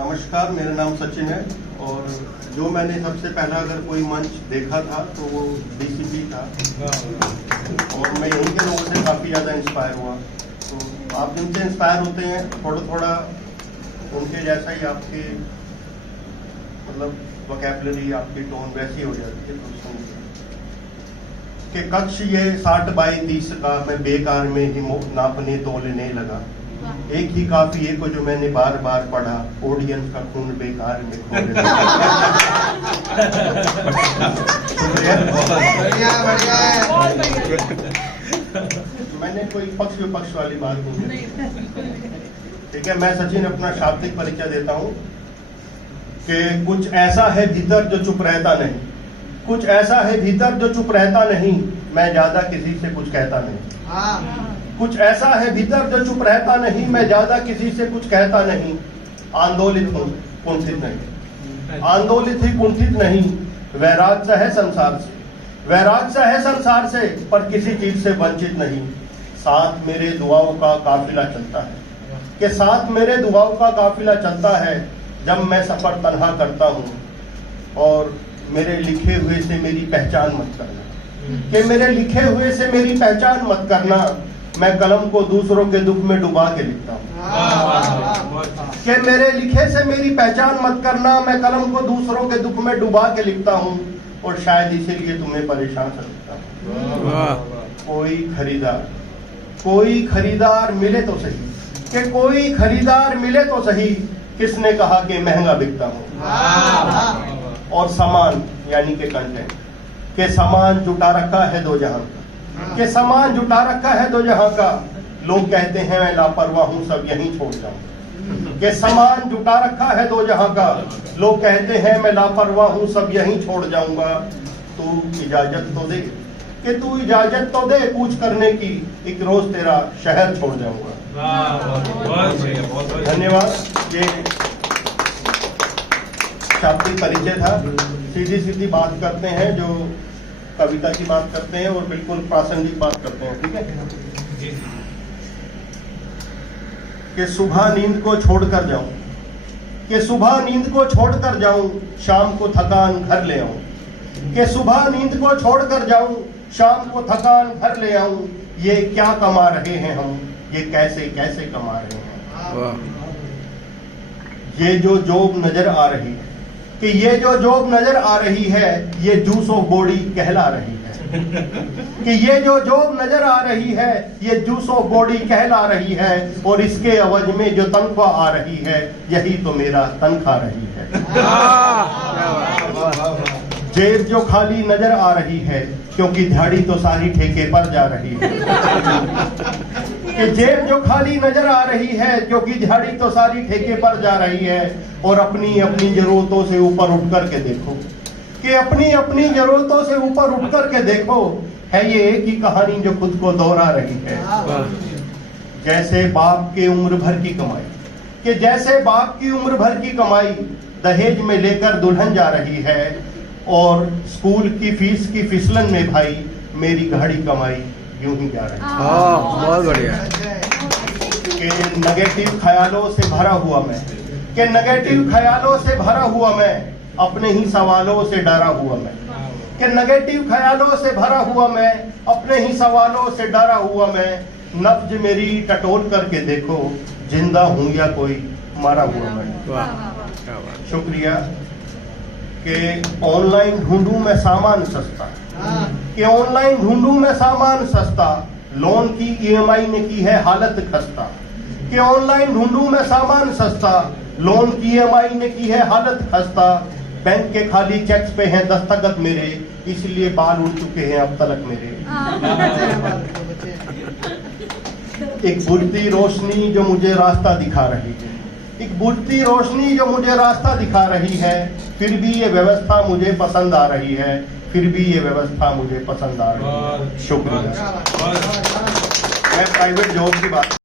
नमस्कार, मेरा नाम सचिन है और जो मैंने सबसे पहला अगर कोई मंच देखा था तो वो डीसीपी था और मैं यहीं के लोगों से काफ़ी ज़्यादा इंस्पायर हुआ। तो आप जिनसे इंस्पायर होते हैं थोड़ा थोड़ा उनके जैसा ही आपकी मतलब वोकैबुलरी, आपकी टोन वैसी हो जाती है। तो कि कक्ष ये 60 बाई 30 का मैं बेकार में ही नापने तोलने लगा, एक ही काफी है को जो मैंने बार बार पढ़ा, ऑडियंस का खून बेकार में खो गया। मैंने कोई पक्ष विपक्ष वाली बात नहीं, ठीक है। मैं सचिन अपना शाब्दिक परिचय देता हूँ कि कुछ ऐसा है भीतर जो चुप रहता नहीं, कुछ ऐसा है भीतर जो चुप रहता नहीं, मैं ज्यादा किसी से कुछ कहता नहीं। कुछ ऐसा है भीतर जो चुप रहता नहीं, मैं ज्यादा किसी से कुछ कहता नहीं। आंदोलित हूँ कुंठित नहीं, आंदोलित ही कुंठित नहीं। वैराग सा है संसार से, वैराग सा है संसार से, पर किसी चीज से वंचित नहीं। साथ मेरे दुआओं का काफिला चलता है, कि साथ मेरे दुआओं का काफिला चलता है जब मैं सफर तन्हा करता हूँ। और मेरे लिखे हुए से मेरी पहचान मत करना, कि मेरे लिखे हुए से मेरी पहचान मत करना। मैं कलम को दूसरों के दुख में डुबा के लिखता हूँ, कि मेरे लिखे से मेरी पहचान मत करना। मैं कलम को दूसरों के दुख में डुबा के लिखता हूँ और शायद इसीलिए तुम्हें परेशान करता हूँ। कोई खरीदार मिले तो सही, कि कोई खरीदार मिले तो सही। किसने कहा कि महंगा बिकता हूँ। और सामान यानी के कंटेंट, के सामान जुटा रखा है दो जहां का, के सामान जुटा रखा है दो जहां का। लोग कहते हैं मैं लापरवाह हूं, सब यहीं छोड़ जाऊं। के सामान जुटा रखा है दो जहां का, लोग कहते हैं मैं लापरवाह हूं, सब यहीं छोड़ जाऊंगा। तू इजाजत तो दे, कि तू इजाजत तो दे कूच करने की, एक रोज तेरा शहर छोड़ जाऊंगा। धन्यवाद। ये शाब्दिक परिचय था। सीधी सीधी बात करते हैं, जो कविता की बात करते हैं और बिल्कुल प्रासंगिक बात करते हैं, ठीक है। कि सुबह नींद को छोड़कर जाऊं, कि सुबह नींद को छोड़कर जाऊं, शाम को थकान घर ले आऊं। कि सुबह नींद को छोड़कर जाऊं, शाम को थकान घर ले आऊं। ये क्या कमा रहे हैं हम, ये कैसे कैसे कमा रहे हैं। ये जो जॉब नजर आ रही है, कि ये जो जॉब नजर आ रही है, ये जूस ऑफ बॉडी कहला रही है। कि ये जो जॉब नजर आ रही है, ये जूस ऑफ बॉडी कहला रही है। और इसके अवज में जो तनख्वाह आ रही है, यही तो मेरा तनख्वाह रही है। जेब जो खाली नजर आ रही है, क्योंकि दिहाड़ी तो सारी ठेके पर जा रही है। कि जेब जो खाली नजर आ रही है, क्योंकि दिहाड़ी तो सारी ठेके पर जा रही है। और अपनी अपनी जरूरतों से ऊपर उठ कर के देखो, कि अपनी अपनी जरूरतों से ऊपर उठ कर के देखो। है ये एक ही कहानी जो खुद को दोहरा रही है। जैसे बाप के उम्र भर की कमाई, कि जैसे बाप की उम्र भर की कमाई दहेज में लेकर दुल्हन जा रही है। और स्कूल की फीस की फिसलन में भाई मेरी गाड़ी कमाई यूं ही जा रही है। बहुत बढ़िया। कि नेगेटिव ख्यालों से भरा हुआ मैं, कि नेगेटिव ख्यालों से भरा हुआ मैं, अपने ही सवालों से डरा हुआ मैं। कि नेगेटिव ख्यालों से भरा हुआ मैं, अपने ही सवालों से डरा हुआ मैं। नब्ज मेरी टटोल करके देखो, जिंदा हूं या कोई मरा हुआ मैं। शुक्रिया। कि ऑनलाइन ढूंढूं मैं सामान सस्ता, कि ऑनलाइन ढूंढूं मैं सामान सस्ता। लोन की ईएमआई ने की है हालत खस्ता। कि ऑनलाइन ढूंढूं मैं सामान सस्ता, लोन की ईएमआई ने की है हालत खस्ता। बैंक के खाली चेक्स पे हैं दस्तखत मेरे, इसलिए बाल उड़ चुके हैं अब तलक मेरे। एक बुझती रोशनी जो मुझे रास्ता दिखा रही है, एक बुझती रोशनी जो मुझे रास्ता दिखा रही है। फिर भी ये व्यवस्था मुझे पसंद आ रही है, फिर भी ये व्यवस्था मुझे पसंद आ रही है। शुक्रिया। मैं प्राइवेट जॉब की बात